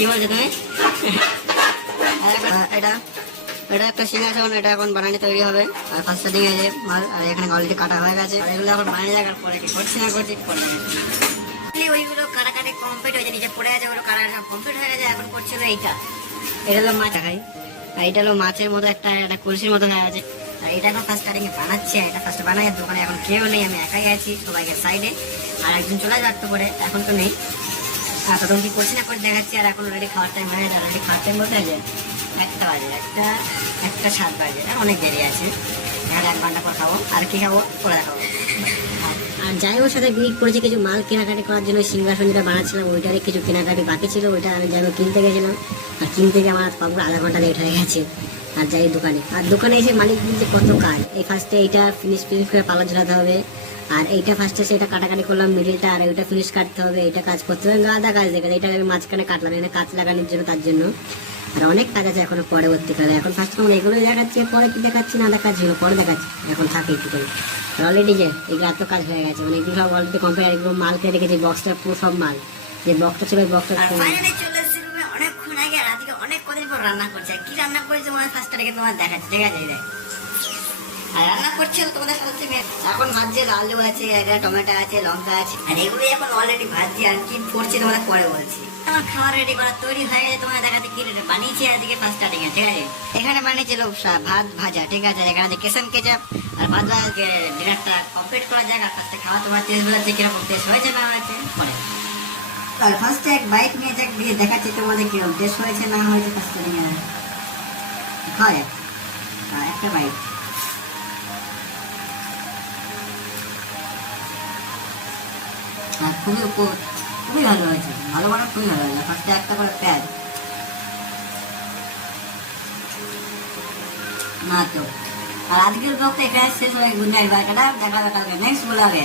কি বলছো তুমি? এটা এটা একটা সিংহাসন, এটা এখন বানানি তৈরি হবে। আর ফার্স্ট স্টার্টিং আছে মাল, আর এখানে অলরেডি কাটা হয়ে গেছে। আর এগুলো এখন বানানি লাগার পরে কি করছি না করছি পরে ওইগুলো কাটাকাটি কমপ্লিট হয়ে যায়, নিচে পড়ে গেছে, ওগুলো কাটা কমপ্লিট হয়ে গেছে। এখন করছিল এইটা, এটা হলো মাছ খাই। আর এটা হলো মাছের মতো একটা কলসির মতো হয়ে আছে। আর এটা এখন ফার্স্ট স্টার্টিং এ বানাচ্ছে। এটা ফার্স্ট বানাই, দোকানে এখন কেউ নেই, আমি একাই আছি সবাইকে সাইডে। আর একজন চলে যাচ্ছে পরে, এখন তো নেই। আর তখন কি করছি না করে দেখাচ্ছি। আর এখন অলরেডি খাওয়ার টাইম হয়ে গেছে। অলরেডি খাওয়ার টাইম বলতে আছে 1টা বাজে, 1টা 7 বাজে, আর অনেক দেরি আছে। এখানে 1 ঘন্টা পর খাবো। আর কি খাবো পরে দেখাবো। আর যাই ওর সাথে বিল করেছি কিছু মাল কেনাকাটি করার জন্য। সিংহাসন যেটা বানাচ্ছিলাম ওইটারই কিছু কেনাকাটি বাকি ছিল, ওইটা আমি যাই কিনতে গেছিলাম। আর কিনতে গিয়ে আমার সব আধা ঘন্টা লেট হয়ে গেছে। আর যাই দোকানে, আর দোকানে এসে মালিক বলছে কত কাজ। এই ফার্স্টে এইটা ফিনিশ করে পালা ঝুলাতে হবে। আর এইটা ফার্স্টে সেটা কাটাকাটি করলাম মিডিলটা, আর ওইটা ফিনিশ কাটতে হবে, এইটা কাজ করতে হবে। গাদা কাজ দেখে এইটা আমি মাঝখানে কাটলাম, এখানে কাজ লাগানোর জন্য, তার জন্য। আর অনেক কাজ আছে এখনো পরবর্তীকালে। এখন ফার্স্ট আমরা এগুলো দেখাচ্ছি, পরে কি দেখাচ্ছি না দেখাচ্ছি পরে দেখাচ্ছি। এখন থাকে একটু করে অলরেডি যে এগুলো এত কাজ হয়ে গেছে, মানে এগুলো সব অলরেডি কমপ্লিট। এগুলো মাল কেটে রেখেছি, বক্সটা পুরো সব মাল, যে বক্সটা ছিল বক্সটা অনেকক্ষণ আগে। আর আজকে অনেক কদিন পর রান্না করছে। কি রান্না করেছে তোমার ফার্স্টটা রেখে তোমার দেখাচ্ছি, ঠিক আছে? আর রান্না করছে তোমাদের সাথে। এখন ভাজছে আলু আছে, টমেটো আছে, লঙ্কা আছে, আর এগুলো এখন অলরেডি ভাজছি। আর কি করছি তোমাদের পরে বলছি। আমার খাবার রেডি করা তৈরি হয়ে গেছে, তোমার দেখাতে কি বানিয়েছি আজকে ফার্স্ট স্টার্টিং এ, ঠিক আছে? এখানে বানিয়েছিল ভাত ভাজা, ঠিক আছে? এখানে কেসাম কেচাপ আর ভাত ভাজা। ডিনারটা কমপ্লিট করা যাক। আর ফার্স্টে খাওয়া তোমার টেস্ট বোঝাচ্ছে কিরকম টেস্ট হয়েছে না হয়েছে পরে। আর ফার্স্টে এক বাইক নিয়ে যাক, দিয়ে দেখাচ্ছি তোমাদের কিরকম টেস্ট হয়েছে না হয়েছে। ফার্স্ট স্টার্টিং এ খাওয়া যাক। একটা বাইক খুবই ভালো হয়েছে, ভালো বানানো খুবই ভালো হয়েছে। ফার্স্টে একটা করে প্যাজ না তো। আর আজকের ব্লগটা এখানে শেষ হয়ে গুড নাইট বাই, টাটা, দেখা হবে কালকে নেক্সট ব্লগে।